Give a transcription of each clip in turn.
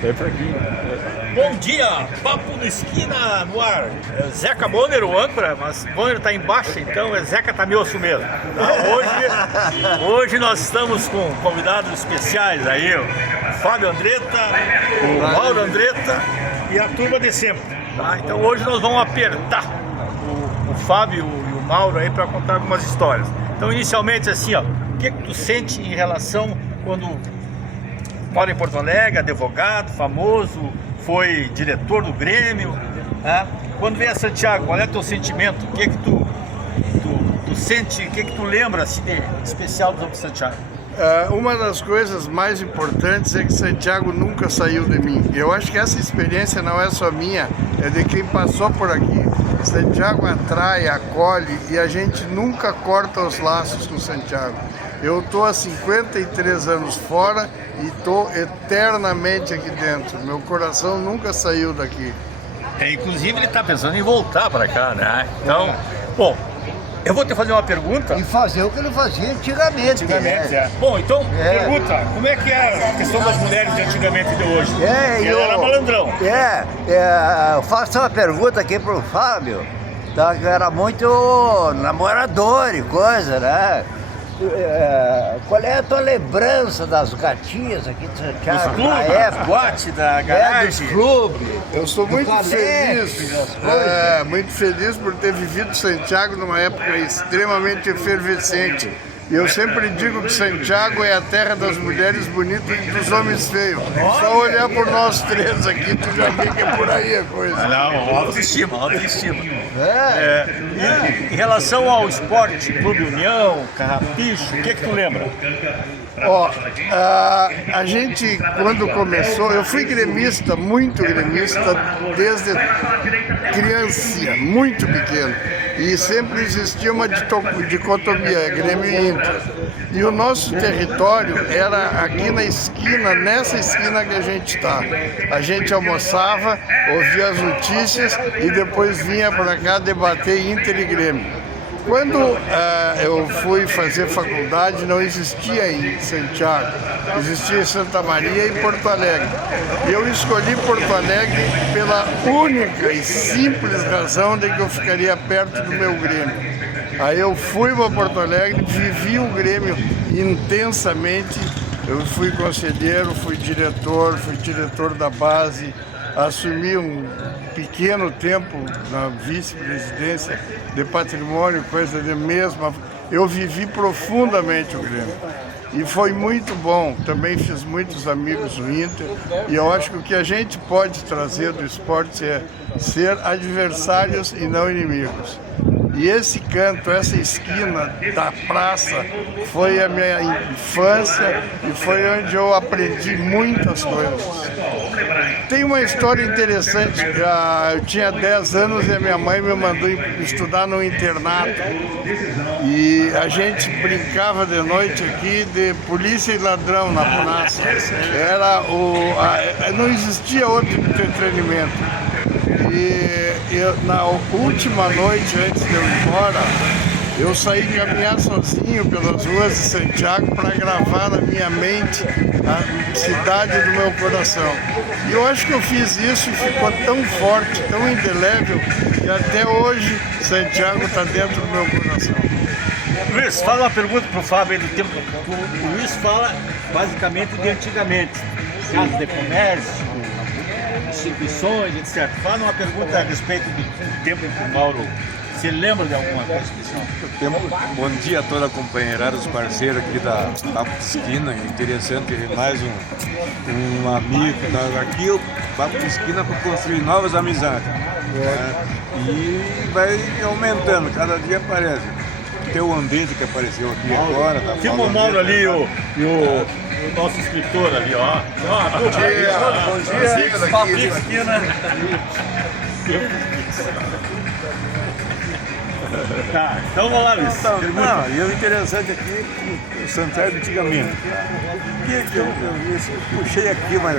Bem fraquinho. Bom dia, Papo no Esquina no ar. É Zeca Bonner, o âncora, mas Bonner tá embaixo, então é Zeca Tamioso mesmo. Tá? Hoje nós estamos com convidados especiais aí, o Fábio Andretta, o Mauro Andretta e a turma de sempre. Tá? Então hoje nós vamos apertar o Fábio e o Mauro aí para contar algumas histórias. Então inicialmente assim, ó, o que tu sente em relação quando mora em Porto Alegre, advogado, famoso, foi diretor do Grêmio, né? Quando vem a Santiago, qual é o teu sentimento? O que tu sente, o que tu lembra assim, de especial do Santiago? Uma das coisas mais importantes é que Santiago nunca saiu de mim. Eu acho que essa experiência não é só minha, é de quem passou por aqui. Santiago atrai, acolhe e a gente nunca corta os laços com Santiago. Eu estou há 53 anos fora e estou eternamente aqui dentro. Meu coração nunca saiu daqui. Inclusive ele está pensando em voltar para cá, né? Então, bom, eu vou te fazer uma pergunta. E fazer o que ele fazia antigamente. Bom, então, pergunta, como é que é a questão das mulheres de antigamente e de hoje? Ele era malandrão. Eu faço uma pergunta aqui pro Fábio, tá, que era muito namorador e coisa, né? Qual é a tua lembrança das gatinhas aqui de Santiago? Dos clubes, boate da garagem. Dos clubes. Eu sou muito feliz por ter vivido Santiago numa época extremamente efervescente. E eu sempre digo que Santiago é a terra das mulheres bonitas e dos homens feios. Só olhar por nós três aqui, tu já vê que é por aí a coisa. Não, autoestima. Em relação ao esporte, Clube União, Carrapicho, o que tu lembra? A gente, quando começou, eu fui gremista, muito gremista, desde criança, muito pequeno. E sempre existia uma dicotomia, Grêmio e Inter. E o nosso território era aqui na esquina, nessa esquina que a gente está. A gente almoçava, ouvia as notícias e depois vinha para cá debater Inter e Grêmio. Quando eu fui fazer faculdade, não existia em Santiago, existia em Santa Maria e Porto Alegre. E eu escolhi Porto Alegre pela única e simples razão de que eu ficaria perto do meu Grêmio. Aí eu fui para Porto Alegre, vivi o Grêmio intensamente, eu fui conselheiro, fui diretor da base, assumi um pequeno tempo na vice-presidência de patrimônio, coisa de mesma. Eu vivi profundamente o Grêmio e foi muito bom. Também fiz muitos amigos do Inter e eu acho que o que a gente pode trazer do esporte é ser adversários e não inimigos. E esse canto, essa esquina da praça foi a minha infância e foi onde eu aprendi muitas coisas. Tem uma história interessante, eu tinha 10 anos e a minha mãe me mandou estudar no internato. E a gente brincava de noite aqui de polícia e ladrão na praça. Não existia outro entretenimento. Na última noite, antes de eu ir embora, eu saí caminhar sozinho pelas ruas de Santiago para gravar na minha mente a cidade do meu coração. E eu acho que eu fiz isso e ficou tão forte, tão indelével, que até hoje Santiago está dentro do meu coração. Luiz, fala uma pergunta para o Fábio aí do tempo. O Luiz fala basicamente de antigamente, casas de comércio, instituições, etc. Fala uma pergunta a respeito do tempo que o Mauro, você lembra de alguma coisa especial? Bom dia a toda a companheirada, os parceiros aqui da Papo de Esquina. Interessante ver mais um amigo aqui, o Papo de Esquina, para construir novas amizades. E vai aumentando, cada dia aparece. Tem o Andretta que apareceu aqui agora. Filma o Mauro ali e o nosso escritor ali, ó. Bom dia. Papo de Esquina. Tá, então vamos lá, Luiz. E o interessante aqui, o Santiago antigamente. Eu puxei aqui, mas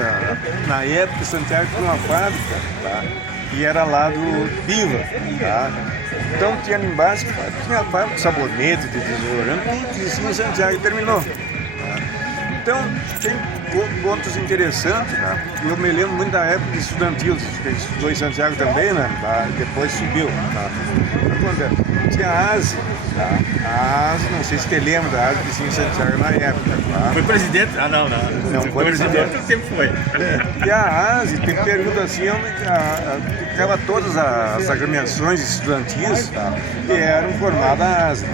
na época o Santiago tinha uma fábrica, tá? Que era lá do Piva, tá? Então tinha ali embaixo, tinha fábrica de sabonete, de desodorante, tudo isso em Santiago terminou. Tá? Então, tem pontos interessantes, né? Eu me lembro muito da época de estudantil, que estudou em Santiago também, né? Depois subiu, tá? Tinha a ASE, tá? A ASE, não sei se você lembra da ASE que tinha em Santiago na época, tá? Foi presidente? Ah, não. Não foi presidente. Sempre foi. E a ASE tem período assim, onde ficava todas as agremiações estudantis, tá? Que eram formadas a ASE.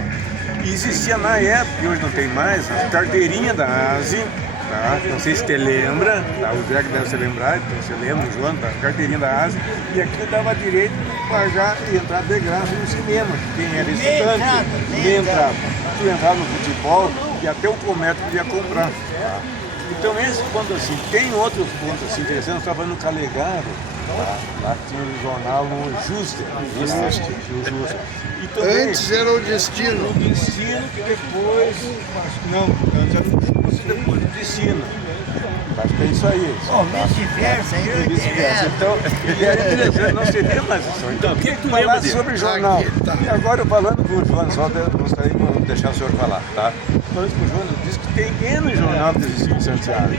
E existia na época, e hoje não tem mais, a carteirinha da ASE, tá? Não sei se você lembra, tá? O Greg deve se lembrar, então você lembra, o João, tá? A carteirinha da ASE, e aquilo dava direito de pagar e entrar de graça no cinema. Quem era estudante, nem entrava. Tu entrava no futebol e até o comércio podia comprar. Tá? Então esse ponto assim, tem outros pontos assim interessantes, nós estávamos no Calegaro, tá? Lá tinha o jornal Justa. E também, Antes era o Destino. o Destino que depois, não, antes era o Justa, depois o Destino. Acho que é isso aí. Bom, vice-versa, aí não Vice-versa. interessa. Então, e era interessante, nós teríamos mais isso. Então, o que tu falar sobre jornal? Aqui, tá. E agora, falando com o João, só gostaria de deixar o senhor falar, tá? Falando com o João, diz que tem N jornal que existe em Santiago.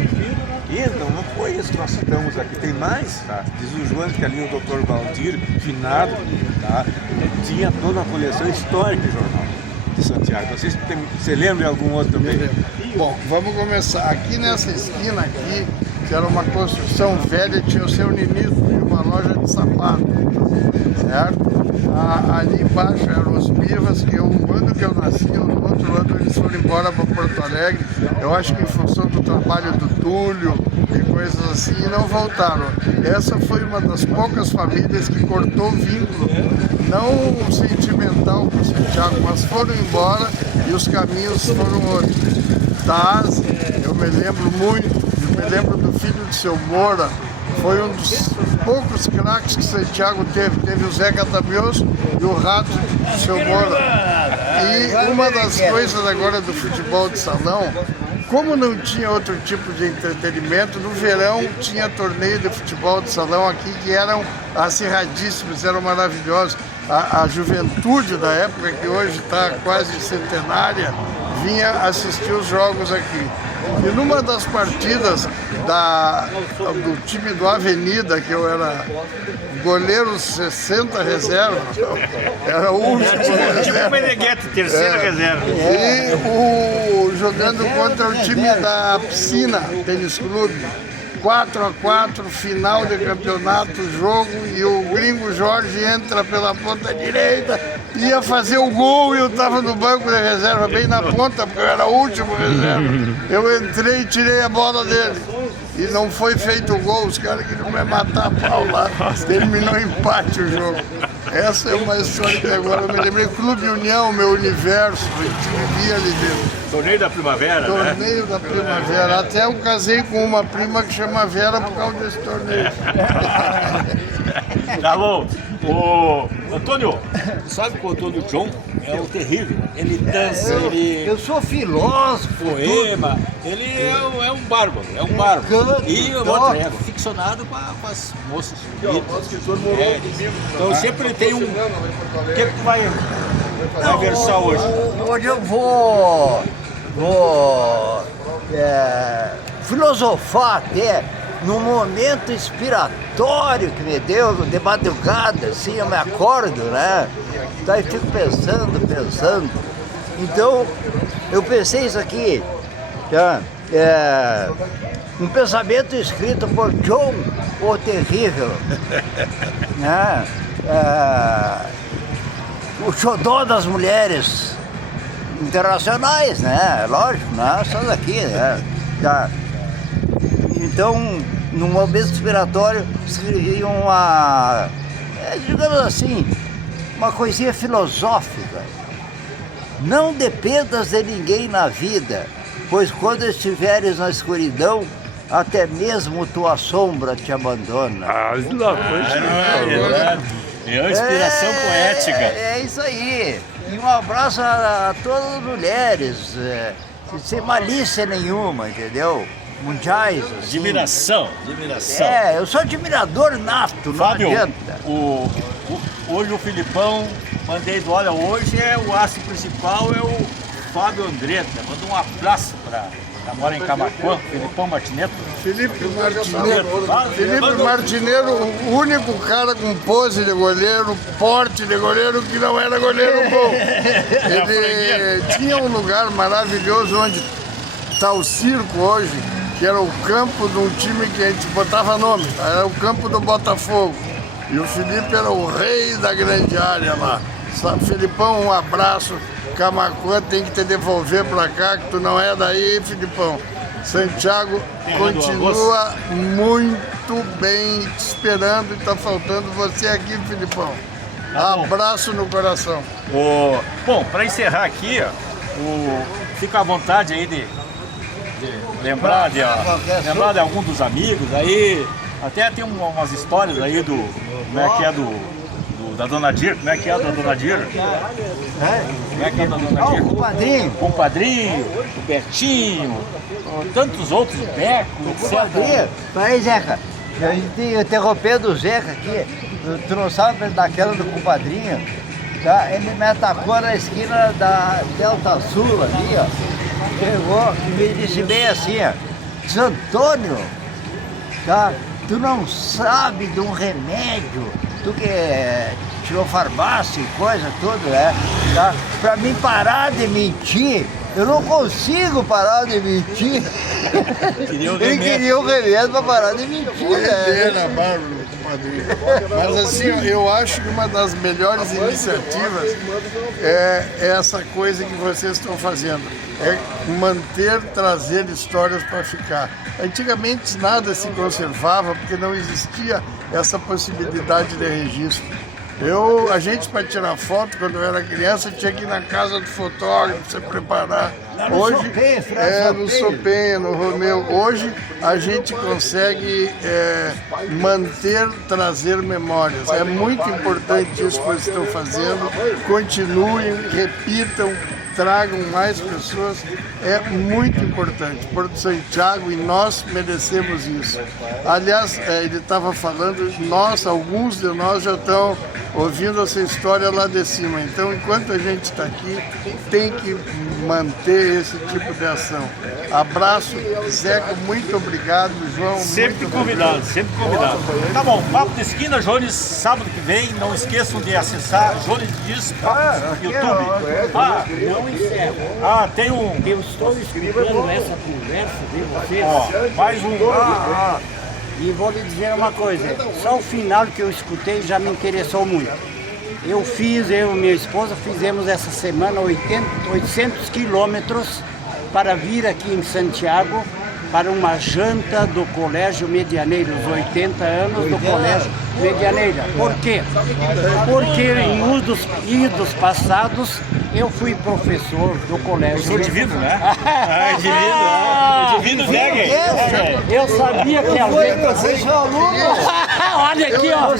E então, não foi isso que nós citamos aqui, tem mais, tá? Diz o João que ali o Dr. Valdir, finado, tá? Tinha toda uma coleção histórica de jornal de Santiago. Não sei se você lembra de algum outro também. Bom, vamos começar. Aqui nessa esquina aqui, que era uma construção velha, tinha o seu Ninizo e uma loja de sapato, certo? Ali embaixo eram os Bivas, que um ano que eu nasci, no outro ano eles foram embora para Porto Alegre. Eu acho que em função do trabalho do Túlio e coisas assim, e não voltaram. Essa foi uma das poucas famílias que cortou vínculo, não sentimental com o Santiago, mas foram embora e os caminhos foram outros. Taz, eu me lembro muito, eu me lembro do filho de seu Moura, foi um dos poucos craques que Santiago teve. Teve o Zeca Tabioso e o Rato de seu Moura. E uma das coisas agora do futebol de salão, como não tinha outro tipo de entretenimento, no verão tinha torneio de futebol de salão aqui que eram acirradíssimos, eram maravilhosos. A juventude da época, que hoje está quase centenária, vinha assistir os jogos aqui. E numa das partidas do time do Avenida, que eu era goleiro 60 reserva, era o último Tipo reserva. o Meneghetti, terceira reserva. E jogando contra o time da Piscina Tênis Clube. 4-4, final de campeonato, jogo, e o gringo Jorge entra pela ponta direita, ia fazer o gol e eu estava no banco de reserva, bem na ponta, porque eu era o último reserva. Eu entrei e tirei a bola dele. E não foi feito o gol, os caras queriam me matar a pau lá. Terminou empate o jogo. Essa é uma história que agora eu me lembrei. Clube União, meu universo, a gente vivia ali dentro. Torneio da Primavera, né? Torneio da Primavera. Até eu casei com uma prima que chama Vera por causa desse torneio. Tá bom. Ô, Antônio, sabe que o Antônio John é o terrível. Ele dança, ele Eu sou filósofo, poema, ele é um bárbaro, é um bárbaro. Canto, E o toco. outro é ficcionado com as moças bonitas, mulheres. Então sempre tem um... O que tu vai versar hoje? Hoje eu vou filosofar até num momento inspiratório que me deu de madrugada, assim, eu me acordo, né? Daí fico pensando. Então, eu pensei isso aqui, tá? Um pensamento escrito por John o Terrível, né? O xodó das mulheres internacionais, né? Lógico, não só daqui, né? Tá. Então, num momento inspiratório, escrevi uma, digamos assim, uma coisinha filosófica. Não dependas de ninguém na vida, pois quando estiveres na escuridão, até mesmo tua sombra te abandona. É uma inspiração poética. É isso aí. E um abraço a todas as mulheres, sem malícia nenhuma, entendeu? Mundiais, assim. Admiração. Eu sou admirador nato, não Fábio, adianta. hoje o Filipão, mandei, olha, hoje o aço principal é o Fábio Andretta. Manda um abraço para mora em Camaquã, Filipão Martineto. Felipe Martineiro, o único cara com pose de goleiro, porte de goleiro, que não era goleiro bom. Ele tinha um lugar maravilhoso onde está o circo hoje, que era o campo de um time que a gente botava nome, era o campo do Botafogo. E o Felipe era o rei da grande área lá. Filipão, um abraço. Camaquã tem que te devolver pra cá, que tu não é daí, Filipão. Santiago continua muito bem te esperando e tá faltando você aqui, Filipão. Abraço no coração. Bom, para encerrar aqui, fica à vontade aí de lembrar de algum dos amigos aí. Até tem umas histórias aí como é que é da Dona Dir, como é que é da Dona Dir? Como é que é da Dona Dir? Com o Padrinho, o Bertinho, tantos outros, o Beco, etc. Peraí, Zeca, a gente interrompendo o Zeca aqui, tu não sabe daquela do compadrinho? Tá? Ele me atacou na esquina da Delta Sul ali, ó. Chegou e me disse bem assim, ó, Seu Antônio, tá? Tu não sabe de um remédio, tu que tirou farmácia e coisa toda, né? Tá? Pra mim parar de mentir, eu não consigo parar de mentir. Ele queria um remédio pra parar de mentir, né? Mas assim, eu acho que uma das melhores iniciativas é essa coisa que vocês estão fazendo. É trazer histórias para ficar. Antigamente nada se conservava porque não existia essa possibilidade de registro. A gente para tirar foto quando eu era criança tinha que ir na casa do fotógrafo, se preparar. Hoje no Sopenha, no Romeu. Hoje a gente consegue trazer memórias. É muito importante isso que vocês estão fazendo. Continuem, repitam, tragam mais pessoas, é muito importante. Porto Santiago e nós merecemos isso. Aliás, ele estava falando, alguns de nós já estão ouvindo essa história lá de cima. Então, enquanto a gente está aqui, tem que manter esse tipo de ação. Abraço, Zeca, muito obrigado, João. Sempre convidado, sempre convidado. Tá bom, Papo de Esquina, Jones, sábado que vem. Não esqueçam de acessar Jones Diz no YouTube. Não encerro. Tem um. Eu estou escutando essa conversa de vocês. Mais um. E vou lhe dizer uma coisa, só o final que eu escutei já me interessou muito. Eu e minha esposa fizemos essa semana 800 quilômetros para vir aqui em Santiago para uma janta do Colégio Medianeira, os 80 anos do Colégio Medianeira. Por quê? Porque em idos passados eu fui professor do Colégio. Professor Divino, né? Divino Degger. Eu sabia que alguém... Olha aqui, ó.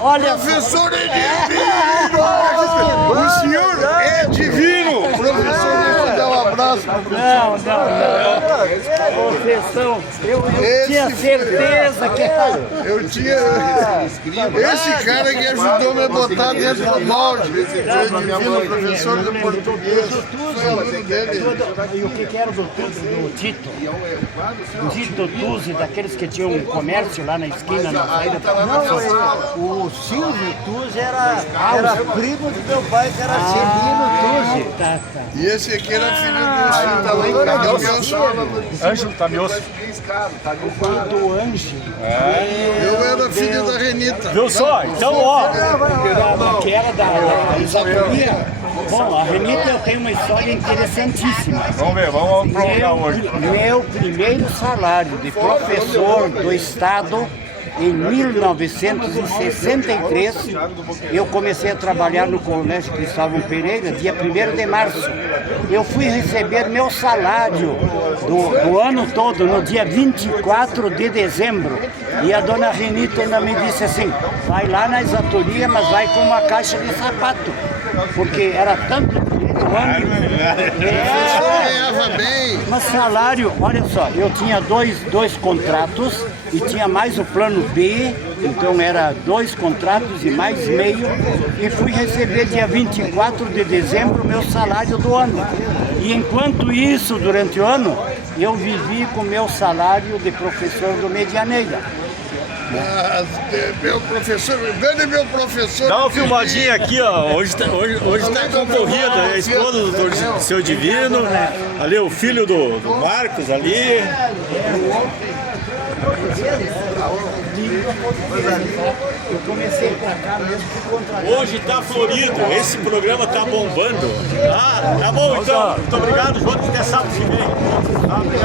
Olha. Professor é divino! O senhor é divino! Professor, deixa eu dar um abraço. Não. Professor, eu tinha certeza que... Esse cara que ajudou me a botar dentro do molde. Foi divino, professor de português. Foi aluno dele. E o que era do Tito? Tito Tuzzi, daqueles que tinham um comércio lá na esquina. O Silvio Tuzzi era primo do meu pai, que era Celino Tuzzi. Tá. E esse aqui era filho do Ângelo Tamioso. Do Ângelo. Eu era filho da Renita. Viu só? Então, ó. Que era da Isatoria. Bom, a Renita eu tenho uma história interessantíssima. Vamos ver, vamos prolongar hoje. Meu primeiro salário de professor do Estado, em 1963, eu comecei a trabalhar no Colégio Cristóvão Pereira, dia 1º de março. Eu fui receber meu salário do ano todo, no dia 24 de dezembro. E a dona Renita ainda me disse assim, vai lá na exatoria, mas vai com uma caixa de sapato. Porque era tanto dinheiro no ano. Ganhava bem. Mas salário, olha só, eu tinha dois contratos e tinha mais o plano B, então era 2 contratos e mais meio, e fui receber dia 24 de dezembro meu salário do ano. E enquanto isso, durante o ano, eu vivi com meu salário de professor do Medianeira. Mas, meu professor, grande meu professor. Dá uma filmadinha aqui, ó. Hoje tá concorrido, é a esposa do doutor Seu Divino, ali o filho do Marcos ali. Eu comecei a cá mesmo que contratar. Hoje tá florido, esse programa tá bombando. Ah, tá bom então. Muito obrigado, João, até sábado que vem. Tá, obrigado.